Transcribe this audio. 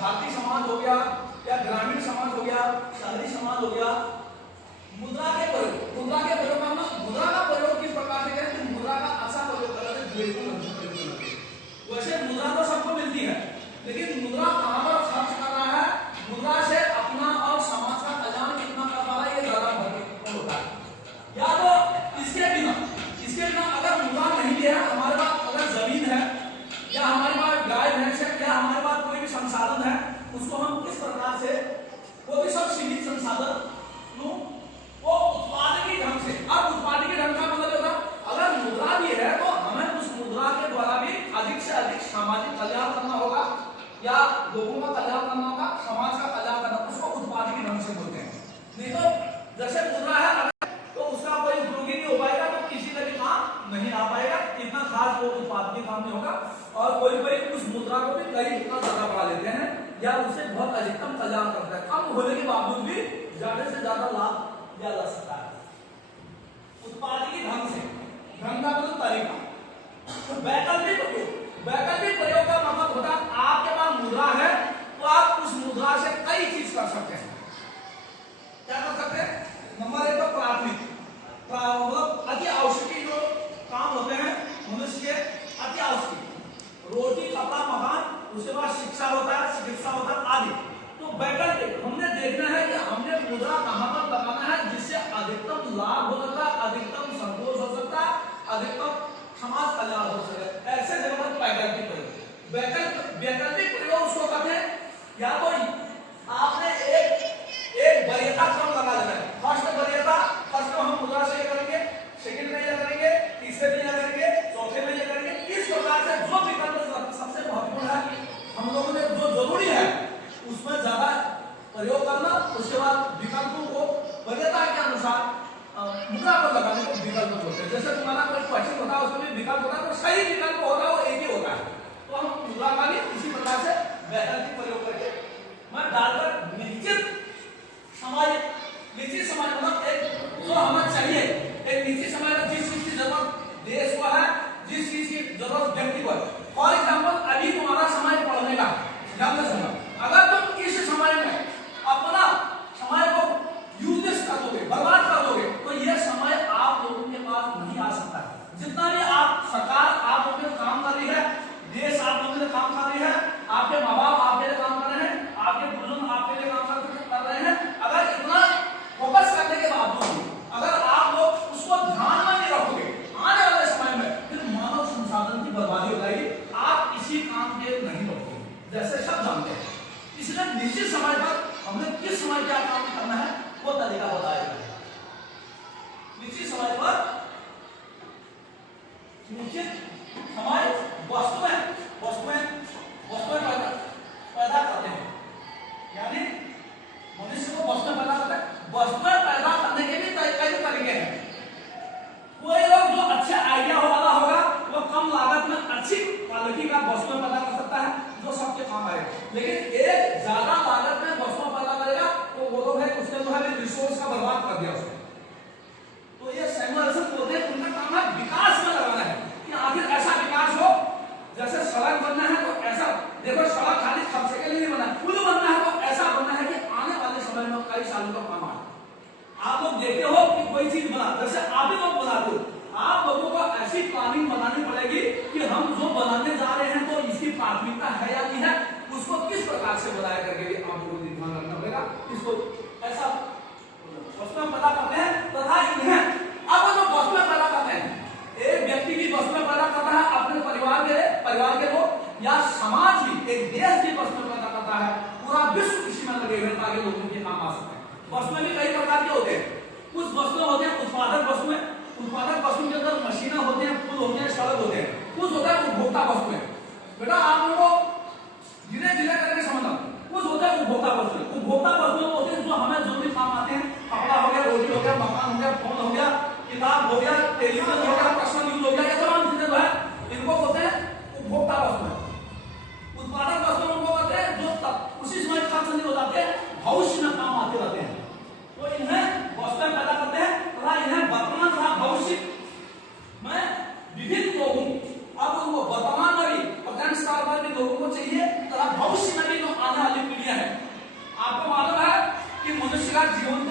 भारतीय समाज हो गया या ग्रामीण समाज हो गया, शहरी समाज हो गया, मुद्रा के प्रयोग करना, मुद्रा का प्रयोग किस प्रकार से करें कि मुद्रा का अच्छा प्रयोग करना है। वैसे मुद्रा तो सबको मिलती है, लेकिन मुद्रा कहां पर खर्च कर रहा है, मुद्रा से अपना और समाज का कल्याण कितना कर पा रहा है, ये ज्यादा महत्वपूर्ण होता है। या तो इसके बिना अगर मुद्रा नहीं भी है, हमारे पास अगर जमीन है या हमारे पास गाय भैंस है या हमारे पास कोई भी संसाधन है, उसको हम किस प्रकार से, वो भी सब सीमित संसाधन वो उत्पादकीय ढंग से। अब उत्पादकीय ढंग का मतलब होता है अगर मुद्रा भी है तो हमें उस मुद्रा के द्वारा भी अधिक से अधिक सामाजिक कल्याण करना होगा या लोगों का कल्याण करना होगा, समाज का कल्याण करना, उसको उत्पादकीय ढंग से बोलते हैं। नहीं तो जैसे मुद्रा है तो उसका कोई उपयोगी नहीं हो पाएगा, तो किसी का भी काम नहीं आ पाएगा, इतना खास वो उत्पादकीय काम नहीं होगा। और कोई उस मुद्रा को भी कई गुना ज्यादा बढ़ा लेते हैं या उससे बहुत अधिकतम कल्याण करता है, कम होने के बावजूद भी ज्यादा से ज्यादा लाभ लिया जा सकता है उत्पादकीय ढंग से। ढंग का मतलब तरीका। वैकल्पिक प्रयोग का मतलब होता है आपके पास मुद्रा है तो आप उस मुद्रा से कई चीज कर सकते हैं। क्या कर सकते हैं? नंबर एक तो प्राथमिक, मतलब अति आवश्यक जो काम होते हैं मनुष्य के, अति आवश्यक, रोटी कपड़ा मकान, उसके बाद शिक्षा होता है, चिकित्सा होता है आदि। तो वैकल्पिक हमने देखना है कि हमने मुद्रा कहां पर लगाना है जिससे अधिकतम लाभ हो सकता है, अधिकतम संतोष हो सकता है, अधिकतम समाज कल्याण हो सकता है। ऐसे जगह पर वैकल्पिक प्रयोग। वैकल्पिक प्रयोग उसको कहते हैं या तो आपने एक वरीयता क्रम लगा लेना है। फर्स्ट वरीयता, फर्स्ट को हम मुद्रा से करेंगे, सेकंड में ये करेंगे, तीसरे में ये करेंगे, चौथे में ये करेंगे। इस प्रकार से जो विकल्प सबसे महत्वपूर्ण है, हम लोगों ने जो जरूरी है उसमें ज्यादा प्रयोग करना, उसके बाद विकल्पों को वरीयता के अनुसार मुद्रा पर लगाने को विकल्प बोलते हैं। जैसे तुम्हारा कोई क्वेश्चन होता है उसमें भी विकल्प होता है, तो सही विकल्प होता है वो एक ही होता है, तो हम मुद्रा का भी इसी प्रकार से वैकल्पिक प्रयोग करके मैं डालकर निश्चित समाज मतलब एक जो हमें चाहिए, एक निश्चित समय में जिस चीज की जरूरत देश को है, जिस चीज की जरूरत व्यक्ति को है। फॉर एग्जाम्पल अभी तुम्हारा समय पढ़ने का, ध्यान से सुनो, अगर तुम इस समय में अपना समय को यूजलेस कर दोगे, बर्बाद कर दोगे, तो यह समय आप लोगों के पास नहीं आ सकता। जितना भी आप सरकार आप लोगों के काम कर रही है, देश आप लोगों के काम कर रही है, आपके माँ बाप आपके लिए काम कर रहे हैं, आपके बुजुर्ग आपके लिए काम कर रहे हैं, अगर इतना फोकस करने के बावजूद अगर आप लोग उसको ध्यान में नहीं रखोगे, आने वाले समय में फिर मानव संसाधन की बर्बादी हो जाएगी, आप किसी काम के नहीं रखोगे, जैसे सब जानते हैं। इसलिए निश्चित समय पर हमने किस समय क्या काम करना है वो तरीका बताया गया है। निश्चित समय पर निश्चित समय वस्तुएं पैदा करते हैं, यानी मनुष्य को वस्तुएं पैदा करते हैं। वस्तुएं पैदा करने के भी कई तरीके हैं। कोई लोग जो अच्छे आइडिया वाला होगा वो कम लागत में अच्छी क्वालिटी का वस्तुएं पैदा कर सकता है जो सबके काम आएगा, लेकिन एक ज्यादा लागत में वस्तुएं पैदा करेगा तो वो लोग है उसने जो है रिसोर्स का बर्बाद कर दिया उसने। तो ये सैमुअलसन बोलते हैं उनका काम है विकास में लगाना है कि आखिर ऐसा विकास हो, जैसे सड़क बनना है तो ऐसा देखो, सड़क खाली खर्चे के लिए नहीं बना, पुल बनना है तो ऐसा बनना है कि आने वाले समय में कई सालों का काम आए। आप लोग देखते हो कि कोई चीज बना, जैसे आप ही लोग बनाते हो, आप लोगों को ऐसी प्लानिंग बनानी पड़ेगी कि हम जो बनाने जा रहे हैं तो इसकी प्राथमिकता है या नहीं है, उसको किस प्रकार से बनाया करके आप लोगों को ध्यान रखना पड़ेगा। इसको ऐसा वस्तुएं पैदा करते हैं तथा इन्हें अब जो वस्तुएं पैदा करते हैं, एक व्यक्ति की वस्तुएं पैदा करता है अपने परिवार के लोग या समाज भी, एक देश भी वस्तुएं पैदा करता है, पूरा विश्व इसी में लगे हुए ताकि लोगों के काम आ सके। वस्तुएं भी कई प्रकार के होते हैं, कुछ वस्तुएं होते हैं उत्पादक वस्तुएं, उत्पादक वस्तु के अंदर मशीनें होते हैं, पुल होते हैं, सड़क होते हैं, कुछ होता है उपभोक्ता वस्तुएं। बेटा आप लोगों को धीरे धीरे करके समझना, कुछ होता है उपभोक्ता वस्तुएं। उपभोक्ता वस्तुएं होते हैं जो हमें जरूरी काम आते हैं, कपड़ा हो गया, रोटी हो गया, मकान हो गया, फोन हो गया, किताब हो गया, टेलीविजन हो गया, पर्सनल यूज हो गया, ये तमाम चीजें जो है इनको बोलते हैं उपभोक्ता वस्तुएं। उत्पादक वस्तुएं उनको कहते हैं जो उसी समय खर्च नहीं हो जाते, भविष्य में काम आते रहते हैं, तो इन्हें वस्तुएं पैदा करते हैं तथा इन्हें वर्तमान तथा भविष्य में विभिन्न लोगों, अब उनको वर्तमान में भी प्रेजेंट स्तर पर भी लोगों को चाहिए तथा भविष्य में भी जो आने वाली लक्षात घेऊन